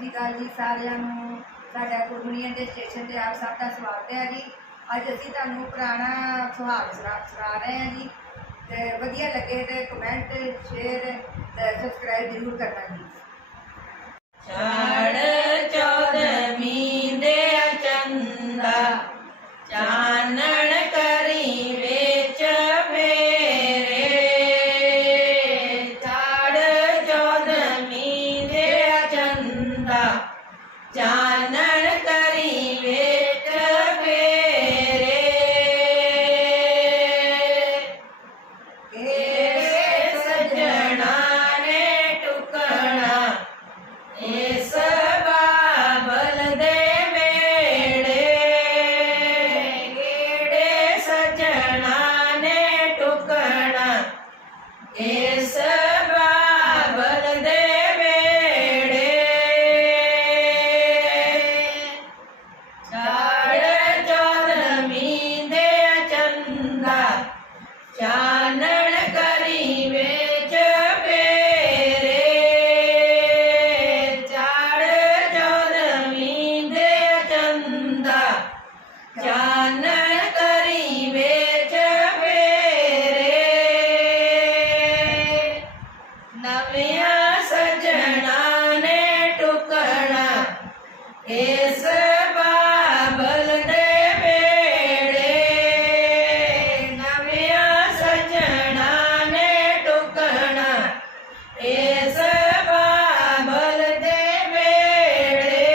श्री अकाल जी सारिਆਂ ਨੂੰ। ਸਾਡਾ ਕੁੜਮਣੀਆਂ ਦੇ ਸਟੇਸ਼ਨ ਤੇ ਆਪ ਸਭ ਦਾ ਸਵਾਗਤ ਹੈ ਜੀ। ਅੱਜ ਅਸੀਂ ਤੁਹਾਨੂੰ ਪੁਰਾਣਾ ਸੁਹਾਗ ਸੁਣਾ ਰਹੇ ਹਾਂ ਜੀ। ਤੇ ਵਧੀਆ ਲੱਗੇ ਤੇ ਕਮੈਂਟ ਸ਼ੇਅਰ ਤੇ ਸਬਸਕ੍ਰਾਈਬ ਜ਼ਰੂਰ ਕਰਨਾ ਜੀ। ਛੜ ਚੌਦਵੀਂ ਦੇ ਚੰਦਾ ਚਾਨਣ ਕਰੀ ਵਿੱਚ ਫੇਰੇ। ਛੜ ਚੌਦਵੀਂ ਦੇ ਚੰਦਾ ਚਾਨਣ ਕਰੀ ਵਿੱਚ ਫੇਰੇ। ਇਹ ਸੱਜਣਾ ਨੇ ਟੁਕਣਾ ਇਸ ਬਾਬਲ ਦੇ ਵੇੜੇ। ਕਿਹੜੇ ਸੱਜਣਾ ਨੇ ਟੁਕਣਾ ਇਸ ਬਾਬਲ ਦੇ ਵੇੜੇ। ਛੜ ਚੌਦਵੀਂ ਦੇ ਚੰਦਾ ਚਾਨਣ ਕਰੀ ਵਿੱਚ ਫੇਰੇ। ਛੜ ਚੌਦਵੀਂ ਦੇ ਚੰਦਾ ਚਾਨਣ ਕਰੀ ਵਿੱਚ ਫੇਰੇ। ਨਵਿਆਂ ਸੱਜਣਾ ਨੇ ਟੁਕਣਾ ਇਸ ਬਾਬਲ ਦੇ ਵੇੜੇ। ਨਵਿਆਂ ਸੱਜਣਾ ਨੇ ਟੁਕਣਾ ਇਸ ਬਾਬਲ ਦੇ ਵੇੜੇ।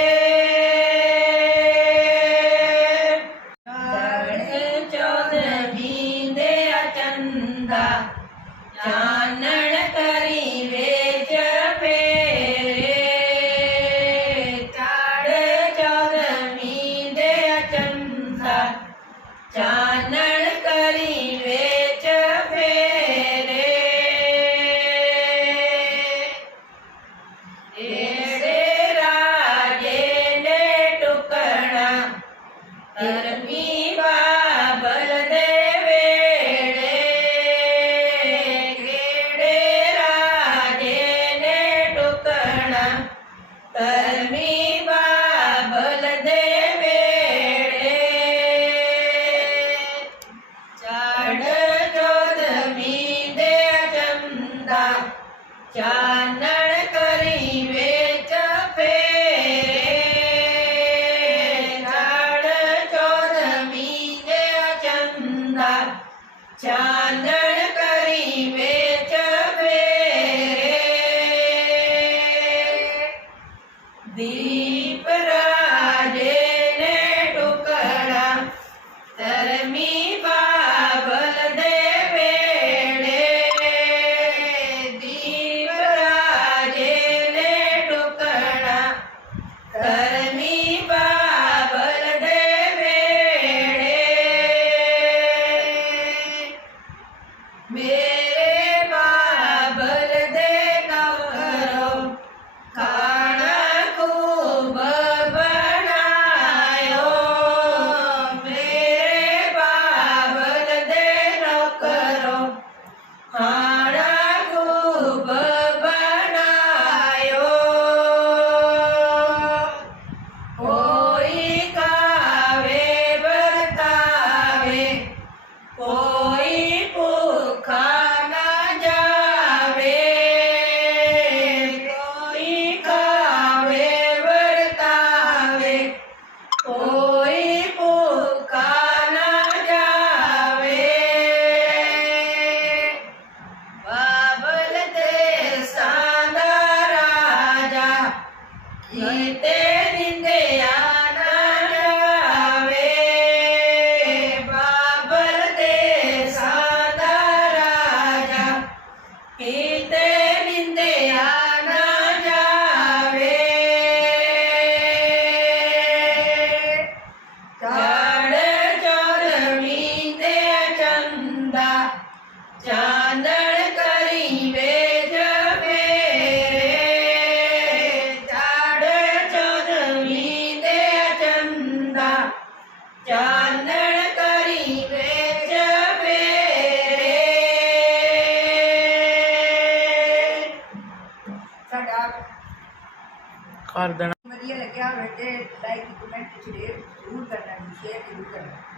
ਛੜ ਚੌਦਵੀਂ ਦੇ ਚੰਦਾ ਚਾਨਣ ਕਰੀ ਵਿੱਚ ਫੇਰੇ। ਛੜ ਚੌਦਵੀਂ ਦੇ ਚੰਦਾ ਚਾਨਣ ਕਰੀ ਵਿੱਚ ਫੇਰੇ। ਜਿਹੜੇ ਰਾਜੇ ਨੇ ਟੁਕਣਾ ਧਰਮੀ ਬਾਬਲ ਦੇ ਵੇੜੇ। ਕਿਹੜੇ ਰਾਜੇ ਨੇ ਟੁਕਣਾ ਧਰਮੀ ਬਾਬਲ ਦੇ ਵੇੜੇ। ਛੜ ਚੌਦਵੀਂ ਦੇ ਚੰਦਾ ਚਾਨਣ ਕਰੀ ਵਿੱਚ ਫੇਰੇ। ਛੜ ਚੌਦਵੀਂ ਦੇ ਚੰਦਾ ਚਾਨਣ ਕਰੀ ਵਿੱਚ ਫੇਰੇ। ਦੀਪ ਰਾਜੇ ਨੇ ਟੁਕਣਾ ਧਰਮੀ ਬਾਬਲ ਦੇ ਵੇੜੇ। ਦੀਪ ਰਾਜੇ ਨੇ ਟੁਕਣਾ ਧਰਮੀ ਬਾਬਲ ਦੇ ਵੇੜੇ। ਮੇਰੇ ਬਾਬਲ ਦੇ ਨੌਕਰੋ ਖਾਣਾ ਖੂਬ ਬਣਾਇਓ। ਮੇਰੇ ਬਾਬਲ ਦੇ ਨੌਕਰੋ ਖਾਣਾ ਖੂਬ ਬਣਾਇਓ। ਕੋਈ ਖਾਵੇ ਵਰਤਾਵੇ ਕੋਈ ਭੁੱਖਾ ਨਾ ਜਾਵੇ। ਕੋਈ ਖਾਵੇ ਵਰਤਾਵੇ ਕੋਈ ਭੁੱਖਾ ਨਾ ਜਾਵੇ। ਬਾਬਲ ਦੇਸਾਂ ਦਾ ਰਾਜਾ ਕੀਤੇ ਨਿੰਦਿਆ ਨਾ ਜਾਵੇ। ਬਾਬਲ ਦੇਸਾਂ ਦਾ ਰਾਜਾ ਕੀਤੇ ਨਿੰਦਿਆ ਨਾ ਜਾਵੇ। ਛੜ ਚੌਦਵੀਂ ਦੇ ਚੰਦਾ ਚਾਨਣ ਕਰੀ ਵਿੱਚ ਫੇਰੇ। ਛੜ ਚੌਦਵੀਂ ਦੇ ਚੰਦਾ ਚਾਨਣ ਕਰੀ ਵਿੱਚ ਫੇਰੇ। ਸਾਡਾ कर देना। ਵਧੀਆ ਲੱਗਿਆ ਹੋਵੇ ਤੇ ਲਾਈਕ ਕਮੈਂਟ ਜ਼ਰੂਰ ਕਰਨਾ ਜੀ, ਸ਼ੇਅਰ ਜ਼ਰੂਰ ਕਰਨਾ।